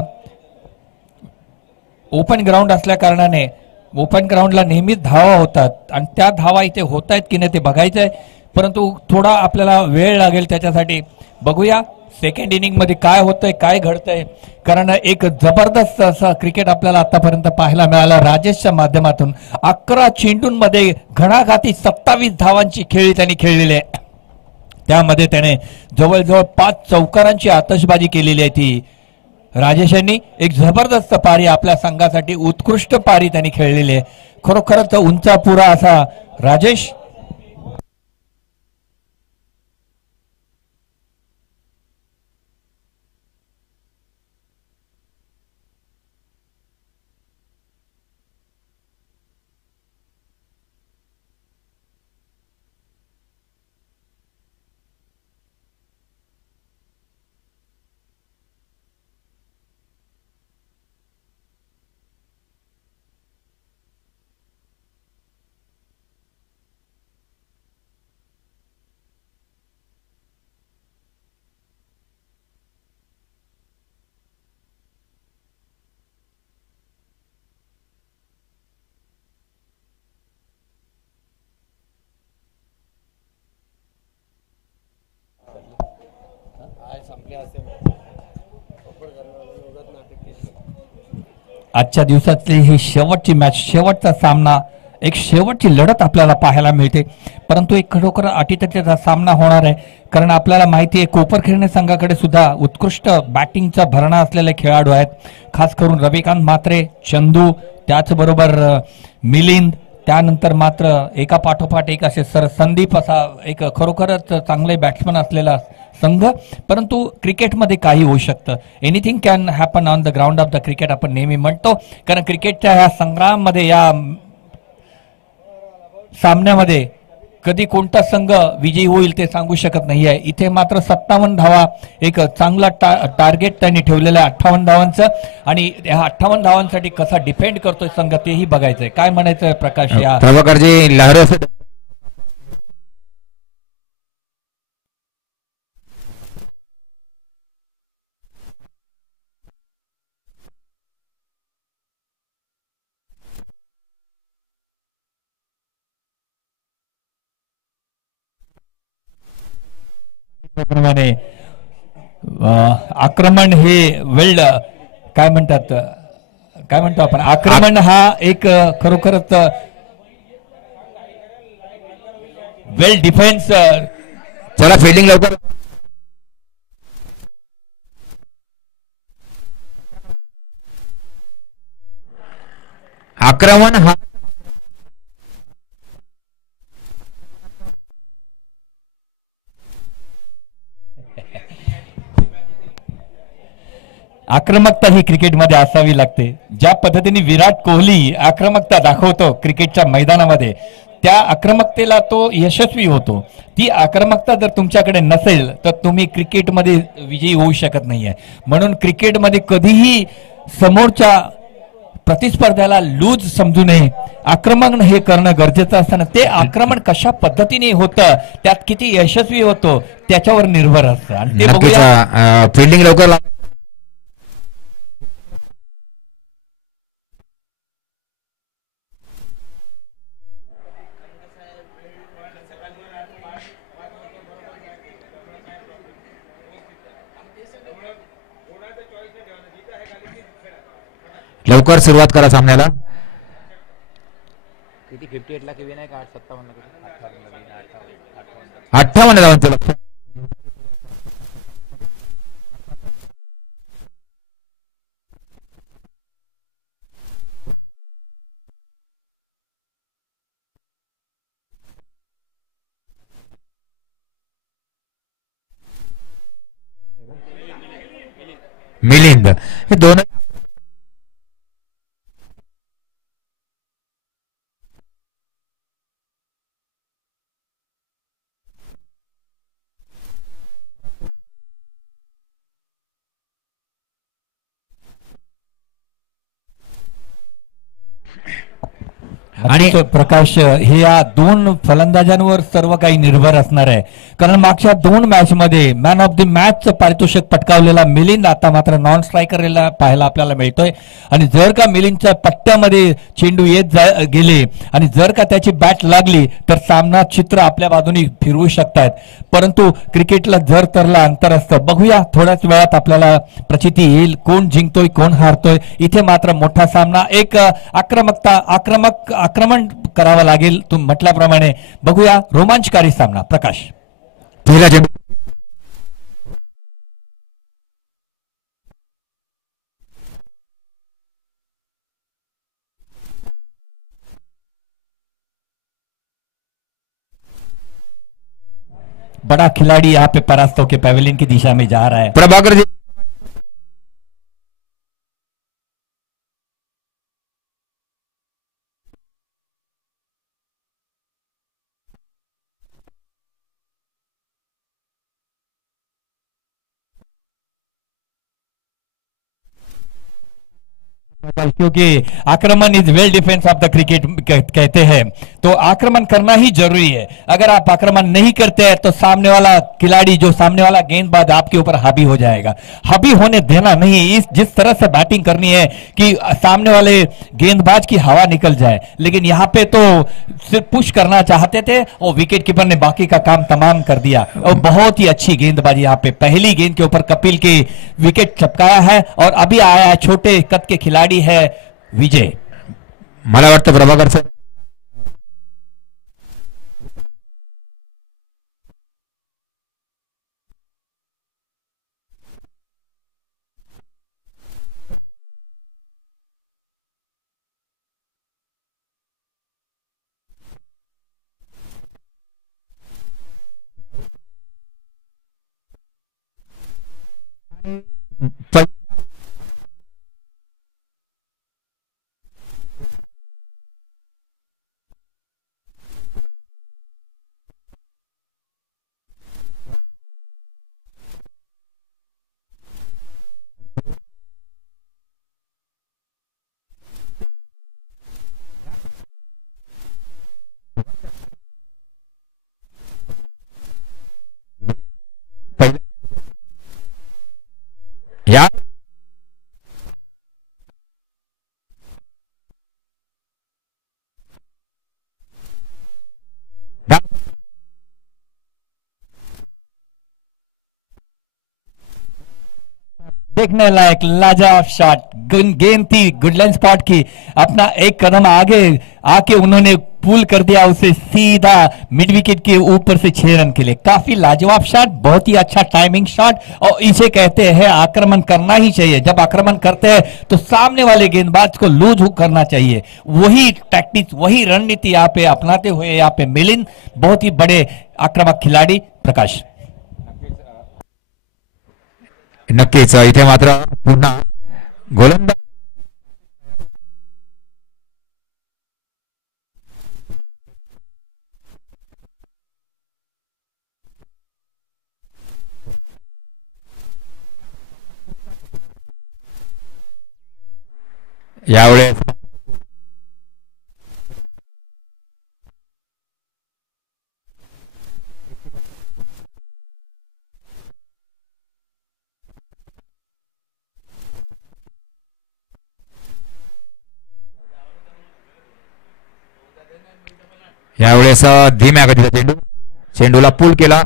ओपन ग्राउंड असल्या कारणाने ओपन ग्राउंडला नेहमीच धावा होतात आणि त्या धावा इथे होत आहेत की नाही ते बघायचं आहे. परंतु थोडा आपल्याला वेळ लागेल त्याच्यासाठी. बघूया सेकंड इनिंग मध्ये काय होतंय, काय घडतंय. कारण एक जबरदस्त असं क्रिकेट आपल्याला आतापर्यंत पाहायला मिळालं राजेशच्या माध्यमातून. 11 चेंडूंमध्ये घणाघाती 27 धावांची खेळी त्यांनी खेळलेली आहे. त्यामध्ये त्याने जवळजवळ 5 चौकारांची आतषबाजी केलेली आहे ती राजेश यांनी. एक जबरदस्त पारी आपल्या संघासाठी, उत्कृष्ट पारी त्यांनी खेळलेली आहे. खरोखरच उंचापुरा असा राजेश. आजच्या दिवसातली ही शेवटची मॅच, शेवटचा सामना, एक शेवटची लढत आपल्याला पाहायला मिळते. परंतु एक खरोखर अटीतटीचा सामना होणार आहे. कारण आपल्याला माहिती आहे कोपरखिरणे संघाकडे सुद्धा उत्कृष्ट बॅटिंगचा भरणा असलेले खेळाडू आहेत. खास करून रविकांत म्हात्रे, चंदू, त्याचबरोबर मिलिंद, त्यानंतर मात्र एका पाठोपाठ एक असे संदीप असा एक खरोखरच चांगले बॅट्समन असलेला संघ. परंतु क्रिकेटमध्ये काही होऊ शकतं. Anything can happen on the ground of the cricket आपण नेहमी म्हणतो. कारण क्रिकेटच्या ह्या संग्रामामध्ये, या सामन्यामध्ये कधी कोणता संघ विजयी होईल ते सांगू शकत नाही आहे. इथे मात्र 57 धावा एक चांगला टार्गेट त्यांनी ठेवलेलं आहे 58 धावांचं. आणि ह्या 58 धावांसाठी कसा डिफेंड करतोय संघ तेही बघायचंय. काय म्हणायचंय प्रकाश? या प्रभाकरजी लहरों से प्रमाणे आक्रमण हे वेल्ड काय म्हणतात, काय म्हणतो आपण, आक्रमण हा एक खरोखरच वेल डिफेन्स. चला फिल्डिंग लवकर. आक्रमण हा आक्रमकता ही क्रिकेटमध्ये असावी लागते. ज्या पद्धतीने विराट कोहली आक्रमकता दाखवतो क्रिकेटच्या मैदानामध्ये, त्या आक्रमकतेला तो यशस्वी होतो. ती आक्रमकता जर तुमच्याकडे नसेल तर तुम्ही क्रिकेटमध्ये विजयी होऊ शकत नाहीये. म्हणून क्रिकेटमध्ये कधीही समोरच्या प्रतिस्पर्ध्याला लूज समजू नये, आक्रमण हे करणं गरजेचं असताना ते आक्रमण कशा पद्धतीने होतं, त्यात किती यशस्वी होतो त्याच्यावर निर्भर असतं. आणि ते नक्कीच बघूया. फिल्डिंग लवकर लवकर सुरुवात करा सामन्याला. किती 58 ला की विनायक 57 ला 58 धावांचं लक्ष्य. मिलिंद हे दोन आणि प्रकाश, हे या दोन फलंदाजांवर सर्व काही निर्भर असणार आहे. कारण मागच्या 2 मॅच मध्ये मॅन ऑफ द मॅच पारितोषिक पटकावलेला मिलिंद आता मात्र नॉन स्ट्रायकरला पाहायला आपल्याला मिळतोय. आणि जर का मिलिंदच्या पट्ट्यामध्ये चेंडू येत गेले आणि जर का त्याची बॅट लागली तर सामना चित्र आपल्या बाजूने फिरवू शकतात. परंतु क्रिकेटला जर तरला अंतर असतं. बघूया थोड्याच वेळात आपल्याला प्रचिती येईल कोण जिंकतोय कोण हारतोय. इथे मात्र मोठा सामना, एक आक्रमण करावं लागेल तुम्ही म्हटल्याप्रमाणे. बघूया रोमांचकारी सामना. प्रकाश, पहिला चेंडू बड़ा खिलाड़ी यहाँ पे परास्त होकर पैवेलियन की दिशा में जा रहा है. प्रभाकर जी क्योंकि आक्रमण is well defence of the cricket कहते हैं, तो आक्रमण करना ही जरूरी है. अगर आप आक्रमण नहीं करते हैं तो सामने वाला खिलाड़ी, जो सामने वाला गेंदबाज आपके ऊपर हावी हो जाएगा. हावी होने देना नहीं. इस जिस तरह से बैटिंग करनी है कि सामने वाले गेंदबाज की हवा निकल जाए. लेकिन यहाँ पे तो सिर्फ पुश करना चाहते थे और विकेट कीपर ने बाकी का काम तमाम कर दिया. और बहुत ही अच्छी गेंदबाजी यहाँ पे. पहली गेंद के ऊपर कपिल के विकेट चपकाया है और अभी आया है छोटे कद के खिलाड़ी है विजय. मला वाटतं प्रभाकर सर या देखने लायक लाजवाब शॉट. गेंद थी गुडलैंड स्पॉट की. अपना एक कदम आगे आके उन्होंने पुल कर दिया उसे सीधा मिड विकेट के ऊपर से 6 रन के लिए. काफी लाजवाब शॉट, बहुत ही अच्छा टाइमिंग शॉट. और इसे कहते हैं आक्रमण करना ही चाहिए. जब आक्रमण करते हैं तो सामने वाले गेंदबाज को लूज हुक करना चाहिए. वही टैक्टिक्स, वही रणनीति यहाँ पे अपनाते हुए यहाँ पे मिलिंद बहुत ही बड़े आक्रामक खिलाड़ी. प्रकाश, नक्कीच इथे मात्र पुन्हा गोलंदाज यावेळेस यावेळेस धीम्या गतीचा चेंडू, चेंडूला पुल केला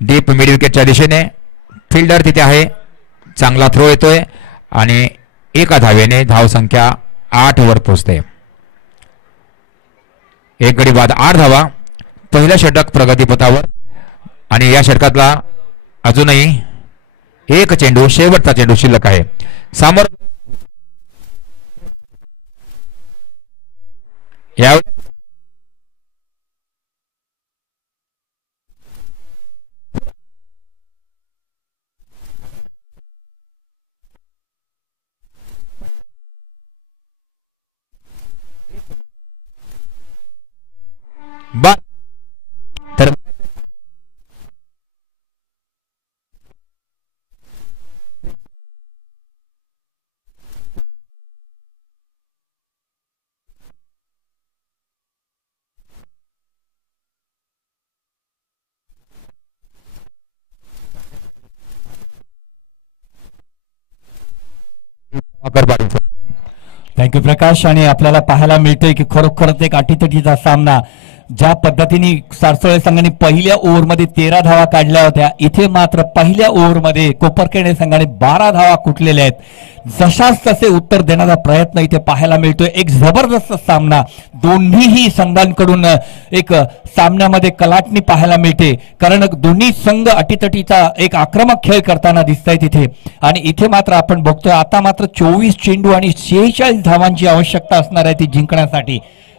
डीप मिड विकेटच्या दिशेने. फिल्डर तिथे आहे, चांगला थ्रो येतोय आणि एका धावेने धावसंख्या 8 वर पोहोचते. एक गडी बाद 8 धावा. पहिलं षटक प्रगतीपथावर आणि या षटकातला अजूनही एक चेंडू, शेवटचा चेंडू शिल्लक आहे. समोर यावेळी तर थँक्यू प्रकाश. आणि आपल्याला पाहायला मिळतोय की खरोखरच एक अटीतटीचा सामना. ज्या पद्धतीने सारसोळे संघाने पहिल्या ओव्हरमध्ये 13 धावा काढल्या होत्या, इथे मात्र पहिल्या ओव्हरमध्ये कोपरखेडे संघाने 12 धावा कुटलेल्या आहेत. जशाच तसे उत्तर देण्याचा प्रयत्न इथे पाहायला मिळतोय. एक जबरदस्त सामना, दोन्हीही संघांकडून एक सामन्यामध्ये कलाटणी पाहायला मिळते, कारण दोन्ही संघ अटीतटीचा एक आक्रमक खेळ करताना दिसत आहेत इथे. आणि इथे मात्र आपण बघतोय आता मात्र 24 चेंडू आणि 46 धावांची आवश्यकता असणार आहे ती जिंकण्यासाठी.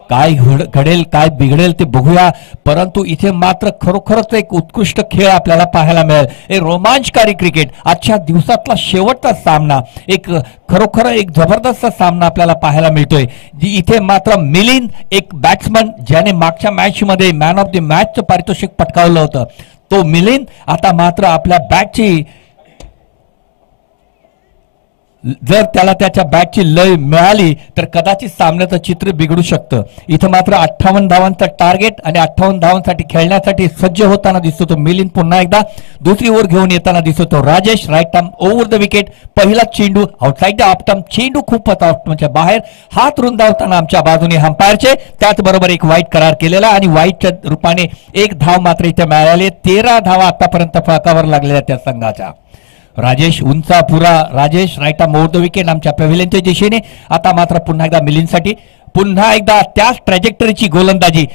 काय घडेल काय बिघडेल ते बघूया, परंतु इथे मात्र खरोखरच एक उत्कृष्ट खेळ आपल्याला पाहायला मिळेल. एक रोमांचकारी क्रिकेट, आजच्या दिवसातला शेवटचा सामना, एक खरोखर एक जबरदस्त सामना आपल्याला पाहायला मिळतोय. इथे मात्र मिलिंद, एक बॅट्समन ज्याने मागच्या मॅच मध्ये मॅन ऑफ द मॅचचं पारितोषिक पटकावलं होतं, तो मिलिंद आता मात्र आपल्या बॅटची, जर त्याला त्याच्या बॅटची लय मिळाली तर कदाचित सामन्याचं चित्र बिघडू शकतं. इथं मात्र 58 धावांचा टार्गेट आणि 58 धावांसाठी खेळण्यासाठी सज्ज होताना दिसतो तो मिलिंद. पुन्हा एकदा दुसरी ओव्हर घेऊन येताना दिसतो तो Rajesh. Right arm over the wicket, पहिला चेंडू आउटसाइड द ऑफ टर्म, चेंडू खूपच म्हणजे बाहेर, हात रुंदावताना आमच्या बाजूने अंपायरचे. त्याचबरोबर एक वाईट करार केलेला आणि वाईटच्या रूपाने एक धाव मात्र इथे मिळाली. 13 धावा आतापर्यंत फळकावर लागलेल्या त्या संघाच्या. राजेश उंचा पुरा, Rajesh right arm over the wicket आमच्या पॅव्हिलियनच्या दिशेने. आता मात्र पुन्हा एकदा मिलिंदसाठी, पुन्हा एकदा त्याच ट्रॅजेक्टरीची गोलंदाजी,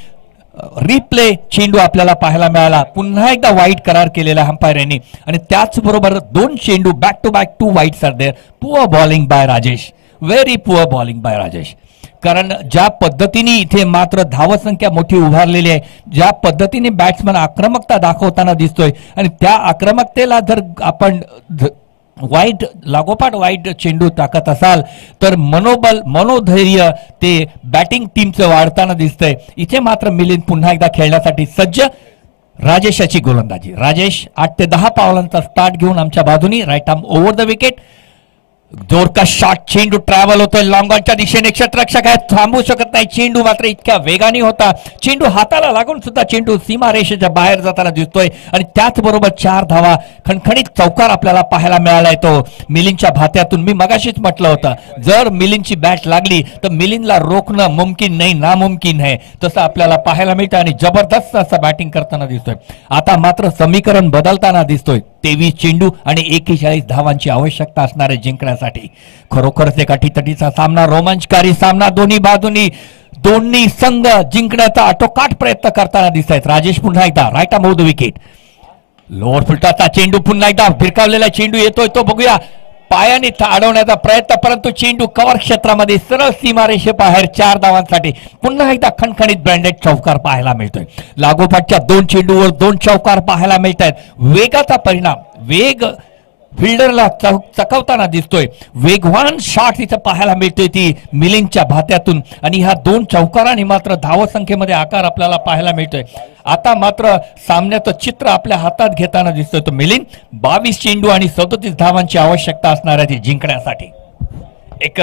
रिप्ले चेंडू आपल्याला पाहायला मिळाला. पुन्हा एकदा वाईट करार केलेला अंपायर यांनी आणि त्याचबरोबर 2 चेंडू back to back 2 wides are there. Poor bowling by Rajesh, very poor bowling by Rajesh. कारण ज्या पद्धतीने इथे मात्र धावसंख्या मोठी उभारलेली आहे, ज्या पद्धतीने बॅट्समन आक्रमकता दाखवताना दिसतोय आणि त्या आक्रमकतेला जर आपण वाईट लागोपाठ वाईट चेंडू टाकत असाल तर मनोबल मनोधैर्य ते बॅटिंग टीमचं वाढताना दिसतंय. इथे मात्र मिलिंद पुन्हा एकदा खेळण्यासाठी सज्ज. राजेशाची गोलंदाजी, राजेश 8 ते 10 पावलांचा स्टार्ट घेऊन आमच्या बाजूनी. Right arm over the wicket, जोरका शॉट, चेंडू ट्रॅव्हल होतोय लॉंग ऑनच्या दिशेने. क्षेत्ररक्षक आहे, थांबू शकत नाही. चेंडू मात्र इतक्या वेगाने होता, चेंडू हाताला लागून सुद्धा चेंडू सीमारेषेच्या बाहेर जाताना दिसतोय. आणि त्याचबरोबर 4 धावा, खणखणीत चौकार आपल्याला पाहायला मिळालाय तो मिलिंदच्या भात्यातून. मी मगाशीच म्हटलं होतं, जर मिलिंदची बॅट लागली तर मिलिंदला रोखणं मुमकिन नाही, नामुमकिन आहे, तसं आपल्याला पाहायला मिळतं आणि जबरदस्त असं बॅटिंग करताना दिसतोय. आता मात्र समीकरण बदलताना दिसतोय. 23 चेंडू आणि 41 धावांची आवश्यकता असणार आहे जिंकण्यासाठी. खरोखरच एक अटीतटीचा सामना, रोमांचकारी सामना. दोन्ही बाजूनी दोन्ही संघ जिंकण्याचा आटोकाट प्रयत्न करताना दिसत आहेत. राजेश पुन्हा एकदा right arm over the wicket, lower फुलटाचा चेंडू, पुन्हा एकदा फिरकावलेला चेंडू येतोय तो बघूया. पायाने अडवण्याचा प्रयत्न, परंतु चेंडू कव्हर क्षेत्रामध्ये सरळ सीमारेषे बाहेर. 4 धावांसाठी पुन्हा एकदा खणखणीत ब्रँडेड चौकार पाहायला मिळतोय. लागोपाठच्या 2 चेंडूवर 2 चौकार पाहायला मिळत आहेत. वेगाचा परिणाम, वेग फिल्डरला चकवताना दिसतोय. वेगवान शॉट इथं पाहायला मिळतोय ती मिलिंदच्या भात्यातून आणि ह्या 2 चौकारांनी मात्र धावसंख्येमध्ये आकार आपल्याला पाहायला मिळतोय. आता मात्र सामन्याचं चित्र आपल्या हातात घेताना दिसतोय तो मिलिंद. 22 चेंडू आणि 37 धावांची आवश्यकता असणार आहे ती जिंकण्यासाठी. एक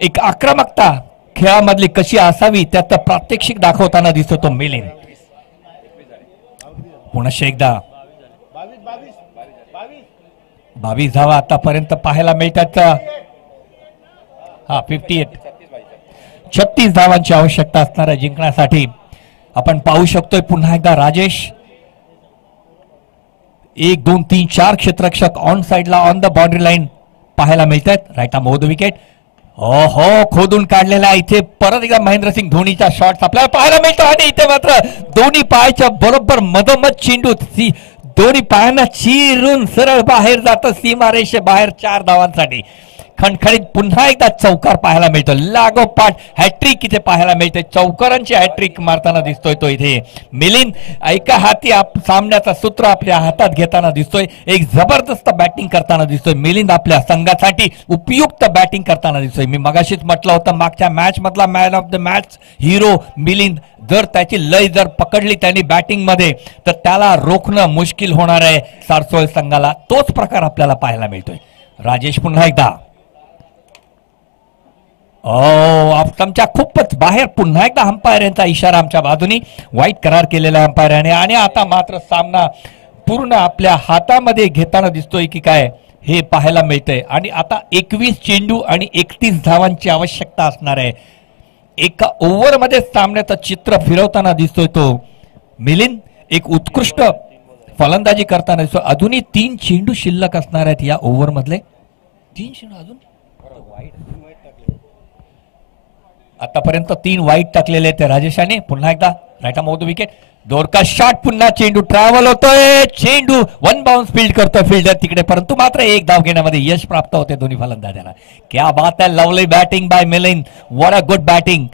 एक आक्रमकता खेळामधली कशी असावी त्यात प्रात्यक्षिक दाखवताना दिसतो तो मिलिंद. पुन्हा एकदा 22 धावा आतापर्यंत पाहायला मिळतात. 58 36 धावांची आवश्यकता असणार आहे जिंकण्यासाठी. आपण पाहू शकतोय पुन्हा एकदा राजेश 1 2 3 4 क्षेत्ररक्षक ऑन साइडला ऑन द बाउंड्री लाईन पाहायला मिळतात. Right arm over the wicket. हो खोदून काढलेला इथे परत एकदा महेंद्रसिंग धोनीचा शॉट आपल्याला पाहायला मिळतो आणि इथे मात्र दोन्ही पायाच्या बरोबर मधोमध चेंडू दोन्ही पायांना चिरून सरळ बाहेर जातं सीमारेषे बाहेर 4 धावांसाठी. खणखणीत पुन्हा एकदा चौकार पाहायला मिळतो. लागोपाठ हॅट्रिक इथे पाहायला मिळते. चौकारांची हॅट्रिक मारताना दिसतोय तो इथे मिलिंद. एका हाती सामन्याचा सूत्र आपल्या हातात घेताना दिसतोय. एक जबरदस्त बॅटिंग करताना दिसतोय मिलिंद. आपल्या संघासाठी उपयुक्त बॅटिंग करताना दिसतोय. मी मगाशीच म्हटलं होतं मागच्या मॅच मधला man of the match hero Milind. जर त्याची लय जर पकडली त्यांनी बॅटिंग मध्ये तर त्याला रोखणं मुश्किल होणार आहे सारसोळ संघाला. तोच प्रकार आपल्याला पाहायला मिळतोय. राजेश पुन्हा एकदा आमच्या खूपच बाहेर पुन्हा एकदा अंपायर यांचा इशारा आमच्या बाजूनी वाईट करार केलेला अंपायराने. आणि आता मात्र सामना पूर्ण आपल्या हातामध्ये घेताना दिसतोय की काय हे पाहायला मिळतंय. आणि आता 21 चेंडू आणि 31 धावांची आवश्यकता असणार आहे. एका ओव्हरमध्ये सामन्याचं चित्र फिरवताना दिसतोय तो मिलिंद. एक उत्कृष्ट फलंदाजी करताना दिसतो. अजूनही 3 चेंडू शिल्लक असणार आहेत या ओव्हर मधले. 3 चेंडू अजून आतापर्यंत 3 वाईट टाकलेले आहेत राजेशाने. पुन्हा एकदा right arm over the wicket. दोरका शॉट पुन्हा चेंडू ट्रॅव्हल होतोय. चेंडू 1 बाउन्स फील्ड करतोय फिल्डर तिकडे परंतु मात्र 1 धाव घेण्यामध्ये यश प्राप्त होते दोन्ही फलंदाजांना. क्या बात आहे. Lovely batting by Milind. What a good batting.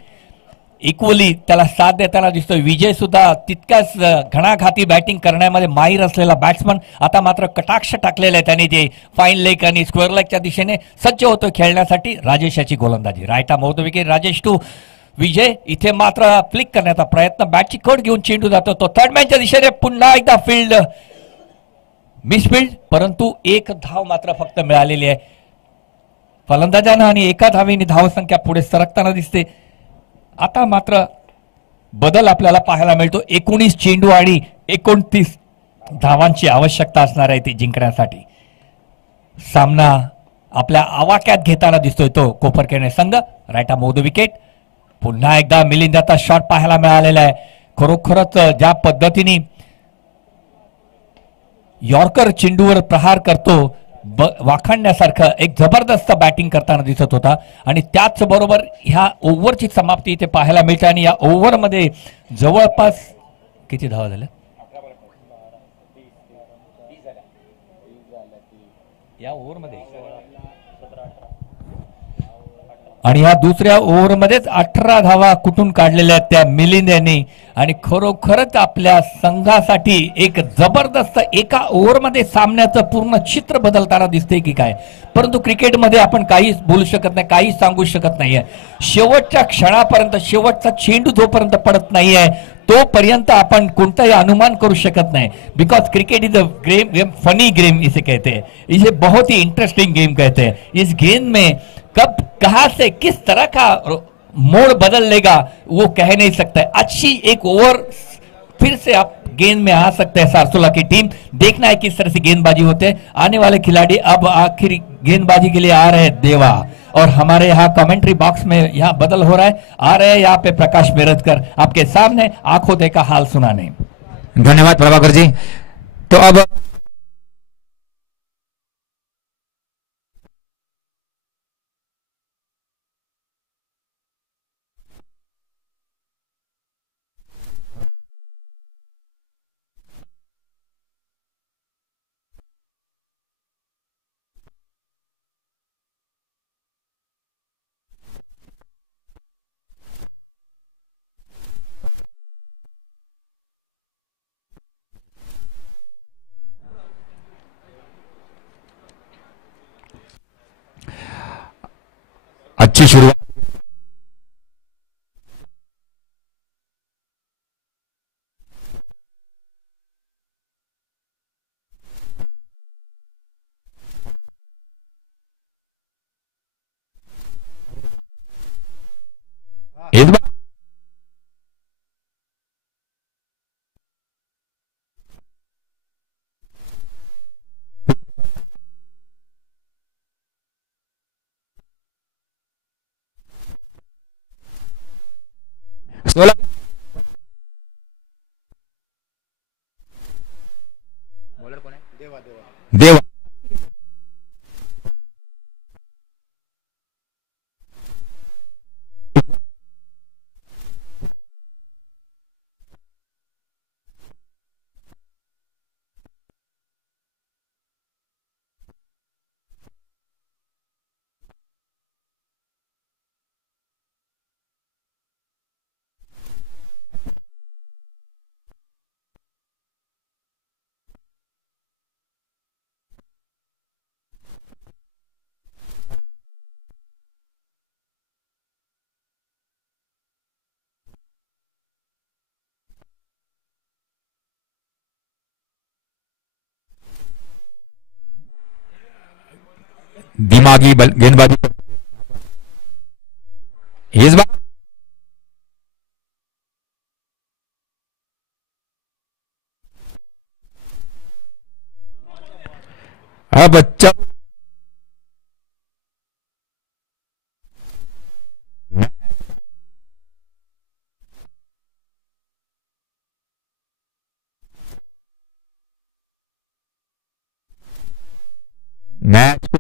Equally त्याला साथ देताना दिसतोय विजय सुद्धा तितक्याच घणाघाती बॅटिंग करण्यामध्ये माहीर असलेला बॅट्समन. आता मात्र कटाक्ष टाकलेला आहे त्याने ते फाईन लेग आणि स्क्वेअर लेगच्या दिशेने सज्ज होतो खेळण्यासाठी. राजेश याची गोलंदाजी. Right arm over the wicket. Rajesh to Vijay. इथे मात्र फ्लिक करण्याचा प्रयत्न बॅटची कड घेऊन चेंडू जातो तो थर्ड मॅनच्या दिशेने. पुन्हा एकदा फील्ड मिसफिल्ड परंतु 1 धाव मात्र फक्त मिळालेली आहे फलंदाजांना आणि 1 धावेने धावसंख्या पुढे सरकताना दिसते. आता मात्र बदल आपल्याला पाहायला मिळतो. 19 चेंडू आणि 29 धावांची आवश्यकता असणार आहे ती जिंकण्यासाठी. सामना आपल्या आवाक्यात घेताना दिसतोय तो कोपरखेळणे संघ. Right arm over the wicket. पुन्हा एकदा मिलिंदाचा शॉट पाहायला मिळालेला आहे. खरोखरच ज्या पद्धतीने यॉर्कर चेंडूवर प्रहार करतो वाखाणण्यासारखं एक जबरदस्त बॅटिंग करताना दिसत होता. आणि त्याच बरोबर ह्या ओव्हरची समाप्ती इथे पाहायला मिळते. आणि या ओव्हरमध्ये जवळपास किती धावा झाल्या या ओव्हरमध्ये. आणि या दुसऱ्या ओव्हरमध्येच 18 धावा कुठून काढलेल्या आहेत त्या मिलिंद यांनी. आणि खरोखरच आपल्या संघासाठी एक जबरदस्त एका ओव्हरमध्ये सामन्याचं पूर्ण चित्र बदलताना दिसते की काय. परंतु क्रिकेटमध्ये आपण काहीच बोलू शकत नाही काहीच सांगू शकत नाहीये. शेवटच्या क्षणापर्यंत शेवटचा चेंडू जोपर्यंत पडत नाहीये तोपर्यंत आपण कोणताही अनुमान करू शकत नाही. Because cricket is a game funny game इसे कहते हैं. इसे बहुत ही इंटरेस्टिंग गेम कहते हैं. इस गेम में कब कहां से किस तरह का मोड़ बदल लेगा वो कह नहीं सकता है. अच्छी एक ओवर फिर से आप गेंद में आ सकते हैं सारसोला की टीम. देखना है किस तरह से गेंदबाजी होते हैं. आने वाले खिलाड़ी अब आखिर गेंदबाजी के लिए आ रहे हैं देवा. और हमारे यहाँ कमेंट्री बॉक्स में यहाँ बदल हो रहा है. आ रहे हैं यहाँ पे प्रकाश बेरजकर आपके सामने आंखों देखा हाल सुनाने. धन्यवाद प्रभाकर जी. तो अब अच्छी शुरुआत देव दिमागी गेंदबाजी इस बार अब बच्चा मैच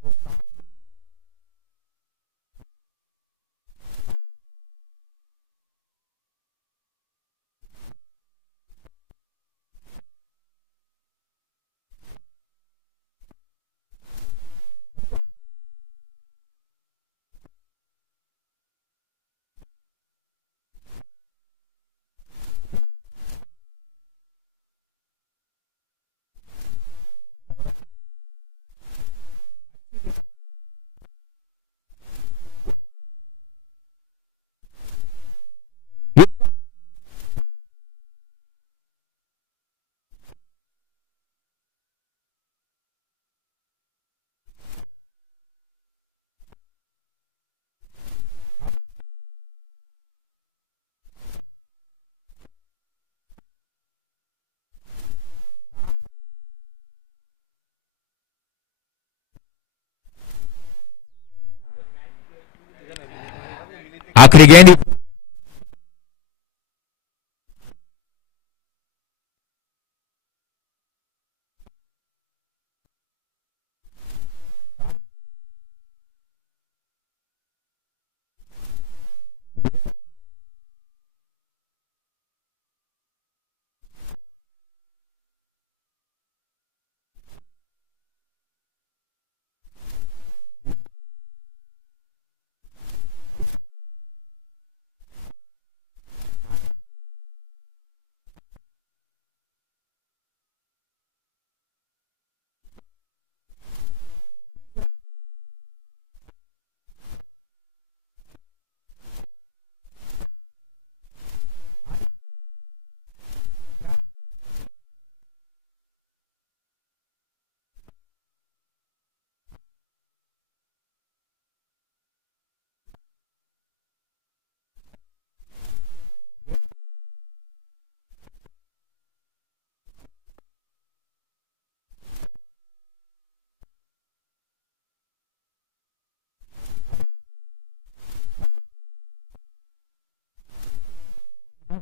आखिरी गेंद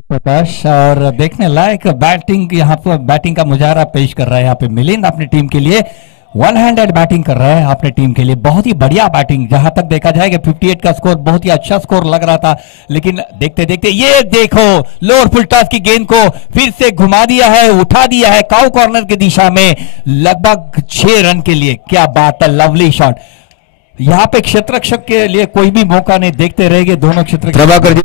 प्रकाश और देखने लायक बैटिंग यहाँ पर बैटिंग का मुजाहरा पेश कर रहा है यहाँ पे मिलिंद अपनी टीम के लिए वन हैंडेड बैटिंग कर रहा है अपने टीम के लिए बहुत ही बढ़िया बैटिंग जहां तक देखा जाए कि 58 का स्कोर बहुत ही अच्छा स्कोर लग रहा था लेकिन देखते देखते ये देखो लोअर फुल टॉस की गेंद को फिर से घुमा दिया है उठा दिया है काउ कॉर्नर की दिशा में लगभग 6 रन के लिए क्या बात है लवली शॉट यहाँ पे क्षेत्ररक्षक के लिए कोई भी मौका नहीं देखते रहेंगे दोनों क्षेत्र Prabhakar ji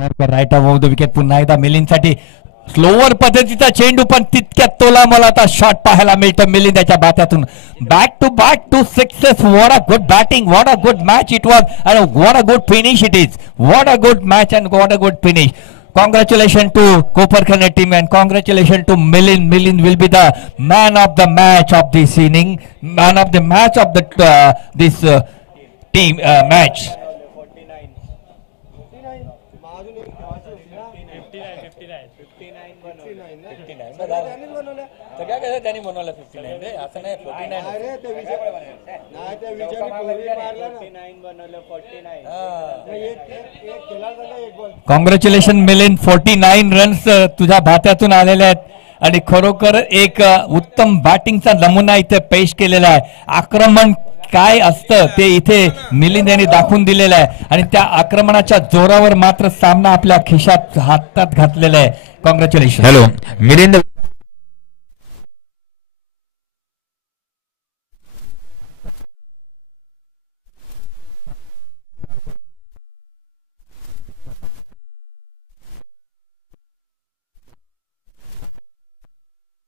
right of the wicket पुन्हा एकदा मिलिंदसाठी स्लोवर पद्धतीचा चेंडू पण तितक्यात तोला मोलाचा शॉट पाहायला मिळतो मिलिंद याच्या बात्यातून back to success what a good batting what a good match it was and what a good finish it is what a good match and what a good finish congratulations to Koparkhane team and congratulations to Milind will be the man of the match of this inning man of the match of the this team match त्यांनी बनवलं 59 रे, असं नाही 49. कॉंग्रॅच्युलेशन मिलिंद, 49 रन्स तुझ्या भात्यातून आलेले आहेत आणि खरोखर एक उत्तम बॅटिंगचा नमुना इथे पेश केलेला आहे. आक्रमण काय असतं ते इथे मिलिंद यांनी दाखवून दिलेलं आहे आणि त्या आक्रमणाच्या जोरावर मात्र सामना आपल्या खिशात हातात घातलेला आहे. कॉंग्रॅच्युलेशन. हॅलो मिलिंद